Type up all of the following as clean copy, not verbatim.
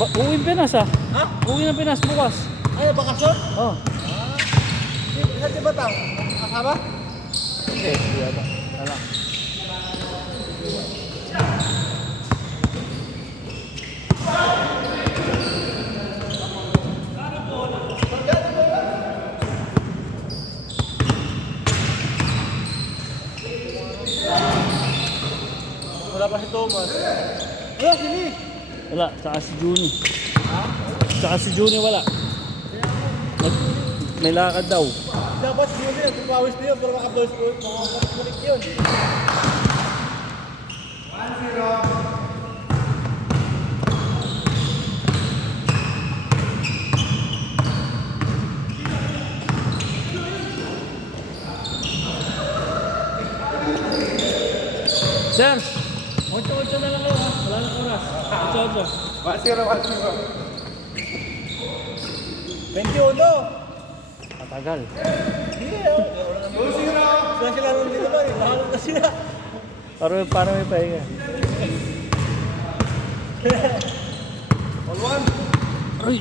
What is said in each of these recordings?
Uwing Pinas ah. Ha? Uwi ng Pinas bukas. Ay, bakasyon? Oh. Saan si Batang? Kasama? Okay, di ata. Wala. Wala pa si Thomas. Wala, sini. Wala, tsaka si Juni. Tsaka si Juni wala. May lakad daw. Dapat si Yuli, nagpapawis na yun, pero makabawis ko, makabalik yun. Sir, 8-8 na lang ako ha. Wala nang oras. 8-8. 21. Matagal. Hindi, sila rin dito ba? Lahat na sila. Para may pahinga. All one. Ay!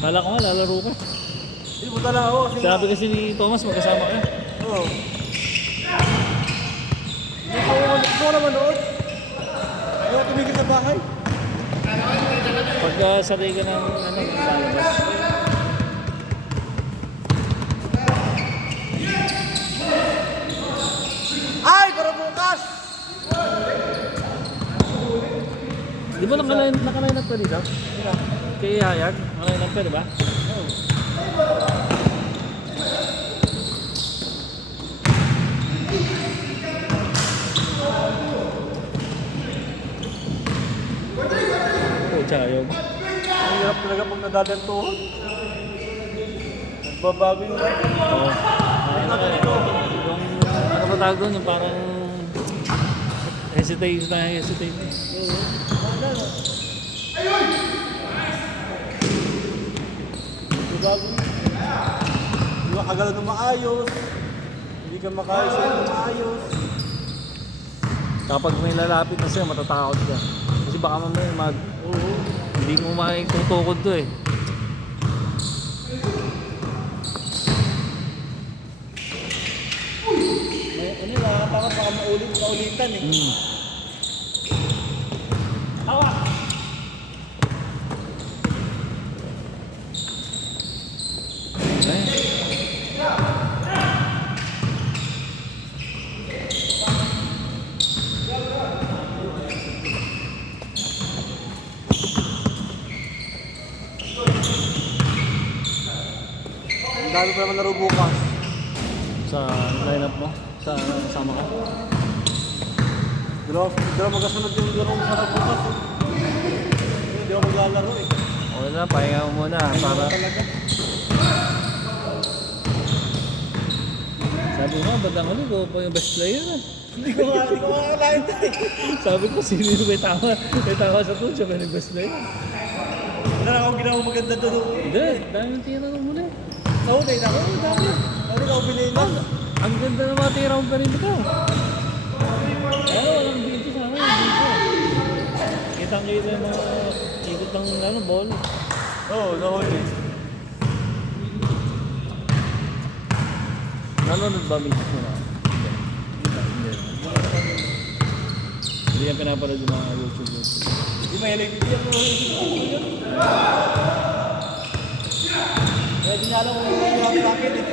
Kala ko nga, lalaro ka. Hindi mo tala ako. Sabi kasi ni Thomas, magkasama ka. Oo. Hindi ko naman noon. Ayaw tumigil sa bahay. Pagka sanay ka ng lalabas. Ay, para bukas! Di ba nakaline up ka dito? Kay Hayag, nakaline up ka, di ba? Oo, tsaka yun. Ang hirap talaga pag nadadantuhan. Nagbabago yung Oo. Ano ba tawag doon? Yung parang hesitate. nagbabago yung hindi makagalaw ng maayos. Hindi ka makaayos ng maayos. Kapag may lalapit na sa'yo, matatakot ka. Kasi baka mamaya hindi mo maitutukod to eh. Ano yung nakakatakot baka maulitan eh. Hawa! Ang dami pa naman laro bukas. Sa lineup mo? Sa kasama ka? Dalawa magkasunod yung laro mo sa bukas. Hindi ako maglalaro eh. Okay na, pahinga mo muna para... Talaga. Sabi mo, bandang huli ko pa yung best player na. Hindi ko makakalain ito eh. Sabi ko, sino yung may tawa sa tunsya ka yung best player. Wala na akong ginawa maganda doon. Hindi, dami yung tira mo muna. Sa una eh, dami. Dami ako pinayin lang. Ang ganda ng mga tira mo pa rin ito. Walang dito sa akin, dito. Kitang-kita yung mga ikot ng ball. Oo, nahuli. Nanonood ba misis mo na? Hindi yan pinapanood yung mga YouTube. Hindi mahilig. Hindi ako mahilig. Kaya di niya alam kung ano yung sa akin eh.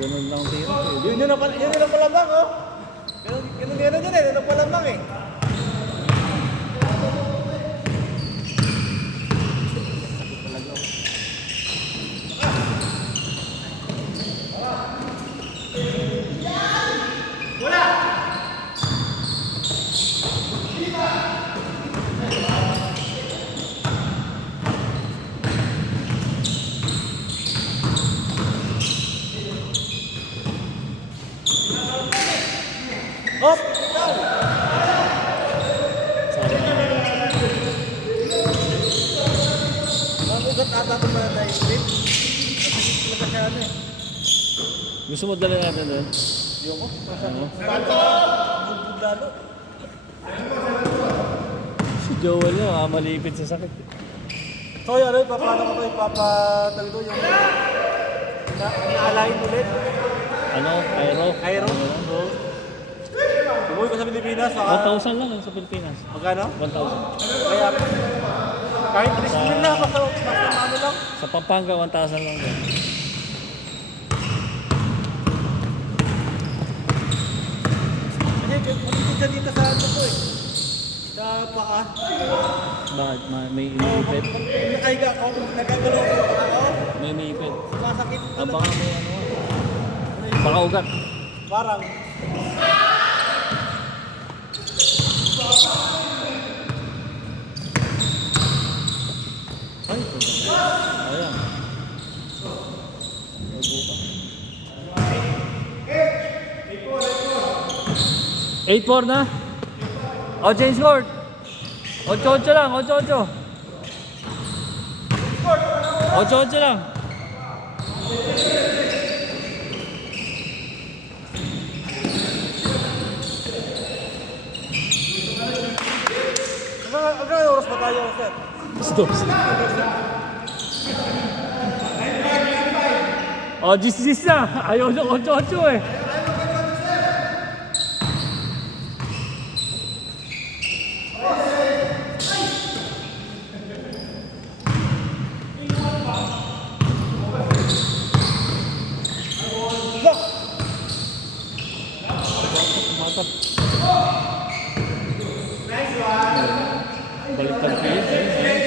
Ganun lang tira. Yun ang palambang oh. Ganun dyan eh, yun ang palambang eh. tatong ba na trip? Kasi talaga siya ano eh. Gusto mo dala natin doon? Yung ko. Ano? Bugbog lalo. Si Joel yun, malipit sa sakit. So yun, ano, paano ko ito ipapatalo ito yung na-align ulit? Ano? Cairo? Cairo? So, umuwi ko sa Pilipinas, 1,000 lang sa Pilipinas. magkano? 1,000. Kaya, kahit 3 na, basta ano lang. Sa Pampanga, 1,000 lang din. Kasi, magiging dyan dito sa ano ko eh. Sa paa. Bakit? May iniipit? Nakahiga ako, nagagalaw ko ako. May iniipit. Masakit. Baka may ano? Baka ugat. Parang, Ay, ayan. Eight four na? O, change court. 8-8 lang, 8-8. 8-8 lang. hanggang oras ba tayo, sir? Stop. O, 10 na. Ayaw na 8-8 eh. Baliktad ko yun.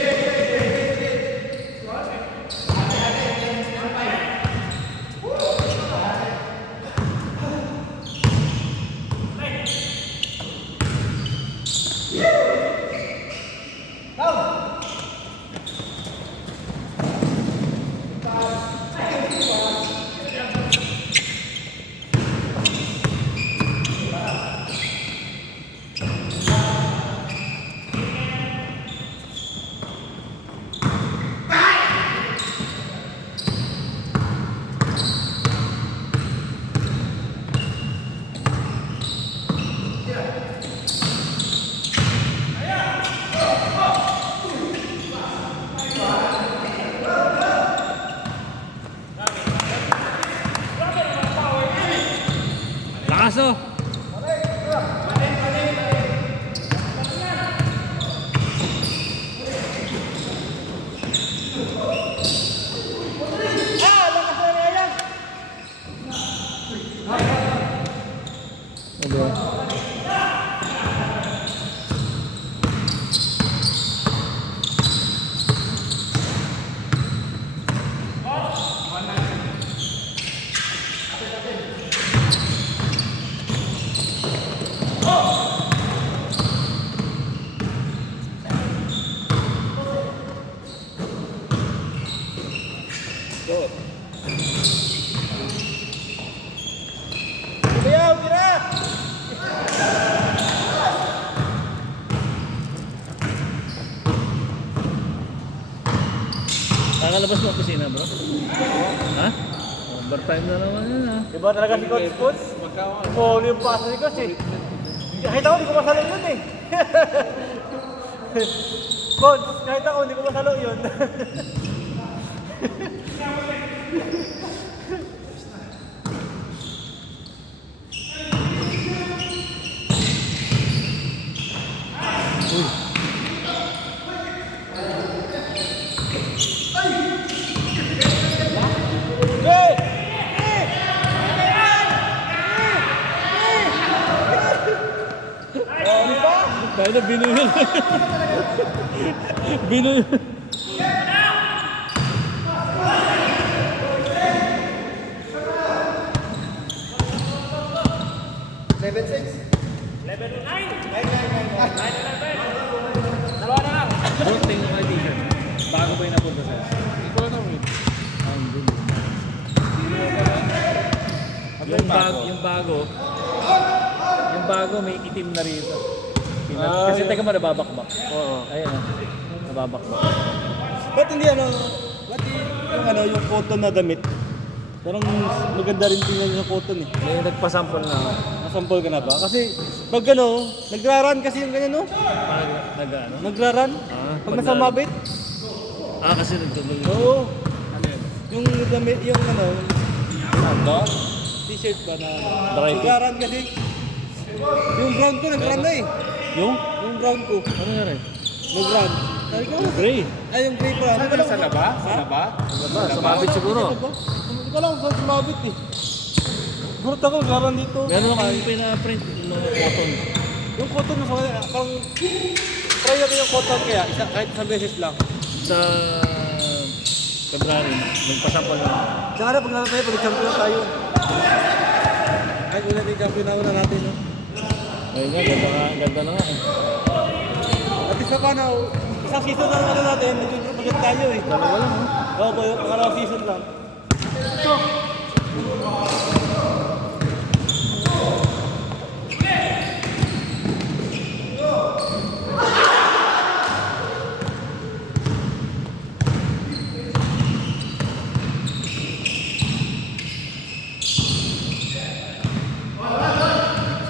Lakas oh! Kuyaw, tira! Kakalabas mo opisina bro? Ha? Overtime na naman yan ha. Diba talaga si Coach Coach? Mahuli yung paso ni Coach eh. Kahit ako, hindi ko masalo yun eh. Coach, kahit ako, hindi ko masalo yun. Kaya na binuyo. Binuyo. Level 6. Level 9! 9. Dalawa na lang. Bro, tingnan ko yung t-shirt. Bago ba yung napunta sa'yo? Ikaw na rin. Yung bago may itim na rito. Kasi teka mo nababakbak. Oo. Ayun nababakbak. Ba't hindi ano, ba't yung ano, yung cotton na damit. Parang maganda rin tingnan yung cotton eh. May nagpasample na ako. Nasample ka na ba? Kasi pag ano, nagra-run kasi yung ganyan no? Nag-ano? Nagra-run. Pag nasa mabit. Kasi nagtuloy. Oo. Ano yun? Yung damit, yung ano, Ano? t-shirt ba na Dry fit. nagra-run kasi. Yung brown ko nagra-run na eh. Yung? Yung brown ko, Ano nga rin? nag-run. Sabi ko, Gray. ay yung gray pala. Saan ka sa laba? Sa laba? Sumabit siguro. Hindi ko alam saan sumabit eh. Gulat ako, nagra-run dito. Meron akong pina-print no cotton. Yung cotton na sa kanya, parang try natin yung cotton kaya, kahit isang beses lang. Sa February, nagpasample na ako. Tsaka na, pag natin tayo, pag champion na tayo. Kahit una din champion na una natin. No? Ayun nga, ganda na nga. At least na paano, isang season na naman natin, maganda tayo eh. Dalawa lang, no? Oo, pangalawang season lang.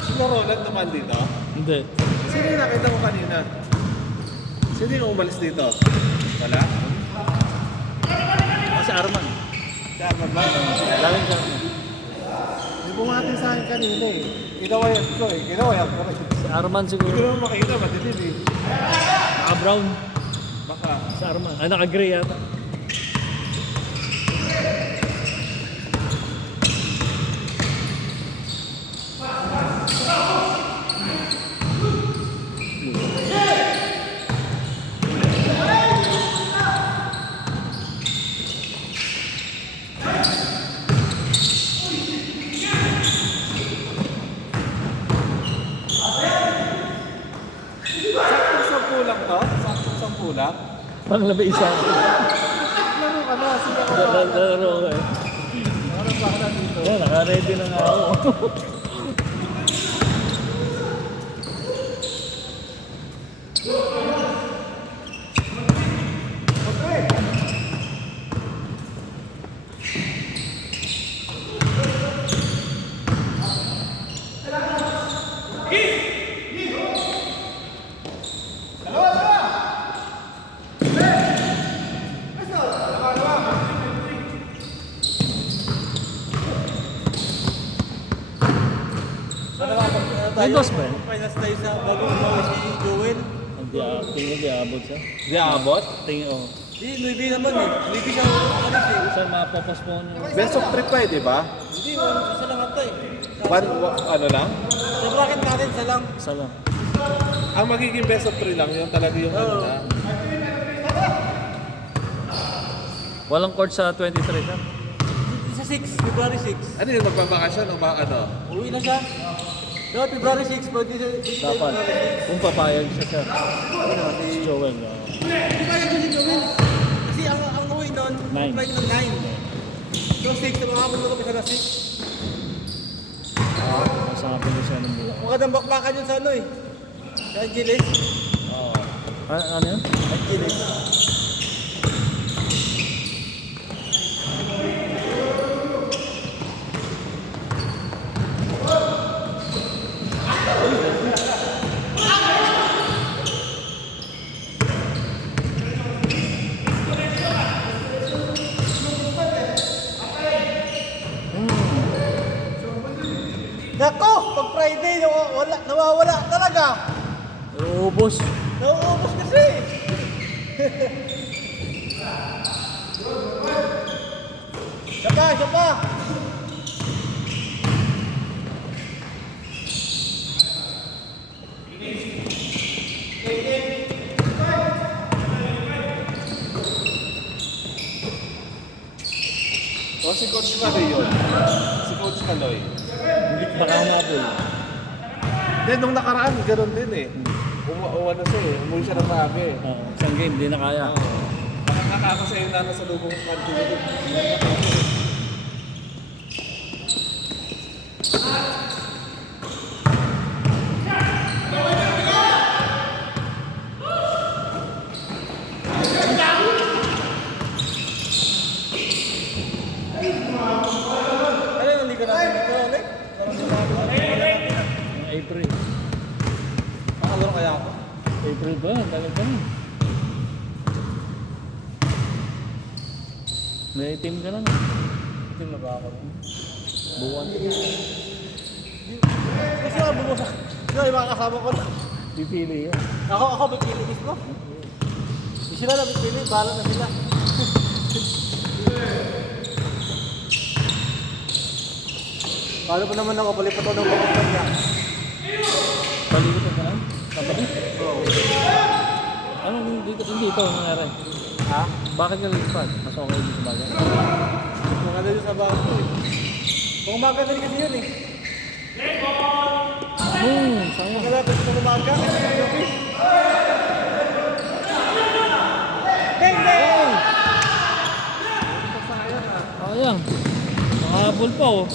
Sino Ronald naman dito? Hindi. Sino yung nakita ko kanina? Sino yung umalis dito? Wala? Si Arman. Si Arman ba? Laging si Arman. Hindi bumati sa akin kanina eh. Kinawayat ko eh. Kinawayat ko rin. Si Arman Hindi ko siguro. naman makikita, matitin eh. Naka-brown. Baka. Si Arman. Ay, naka-gray yata. Saktong 10 lang to? Saktong 10 lang? Pang labi isa. Laro ka na. Sige ako. Laro ko eh. Ano ba ka na dito? Oh, naka-ready na nga ako. May dos ba yun? Finals tayo sa bago umawi si Joel. Tingin di abot siya. Di abot? Tingin oh. Di, Louis V naman eh. Louis V siya umalis eh. Saan mapapospone? Best of 3 pwede ba? Hindi, isa lang ata eh. Ano lang? Sa bracket natin, isa lang. Isa lang. Ang magiging best of 3 lang, yung talaga yung ano na. Walang court sa 23 siya. Sa 6, February 6. Ano yung magbabakasyon o ba ano? Uwi na siya. No, February 6, pwede siya. Dapat. Kung papayag siya. Si Joel. Hindi kaya ko si Joel. Kasi ang uwi nun, Nine. flight ng 9. So 6, sa mga kapag ka na 6. Masabi niya siya ng buwan. Magandang bakbakan yun sa ano eh. Sa Angeles. Ano yun? Angeles. Nako, pag Friday, nawawala talaga. Ubos. Nauubos kasi. Isa pa. O si Coach Kaloy yun. Si Coach Kaloy. Hindi ko baka umabol. Then nung nakaraan, ganoon din eh. Ano siya eh, umuwi siya ng maaga eh. Isang game, di na kaya. Nakakako sa yung nasa lubong kanto. April ba yan? Tagal pa rin. May team ka lang. Hindi na ba ako? Buwan. Kasi ako bumusak. Sino yung mga kasama ko na? Pipili yan. Ako pipili mismo. Hindi sila na pipili, bahala na sila. Paano pa naman ako palipat ako ng pagkakas niya? Paligod ka lang? Kapatid? Oo. Anong dito? Hindi ito ang nangyari. Ha? Bakit ka lilipat? Mas okay dito sa bagay. Maganda yun sa bahay ko eh. Kung umaga din kasi yun eh. Sayang. Magalapit kung umaga kasi yung gabi. Bang bang! Sayang. Nakahabol pa oh.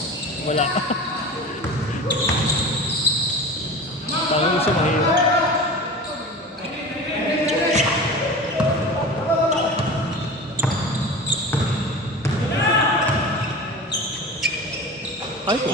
Wala. Parang gusto mahirap. Ay ko.